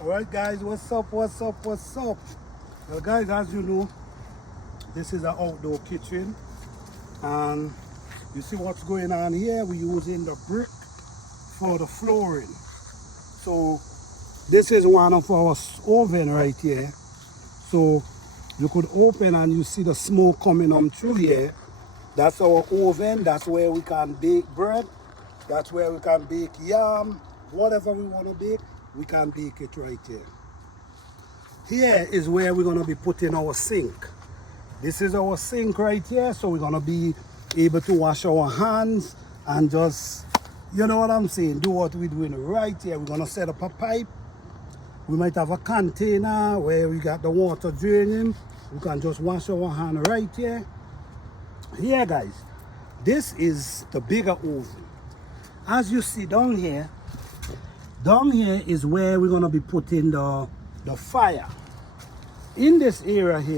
Alright guys, what's up? Well guys, as you know, this is an outdoor kitchen, and you see what's going on here. We're using the brick for the flooring. So this is one of our oven right here. So you could open and you see the smoke coming on through here. That's our oven. That's where we can bake bread. That's where we can bake yam. Whatever we want to bake, we can bake it right here. Here is where we're going to be putting our sink. This is our sink right here. So we're going to be able to wash our hands and just, you know what I'm saying, do what we're doing right here. We're going to set up a pipe. We might have a container where we got the water draining. We can just wash our hand right here. Here guys, this is the bigger oven. As you see down here is where we're going to be putting the fire. In this area here,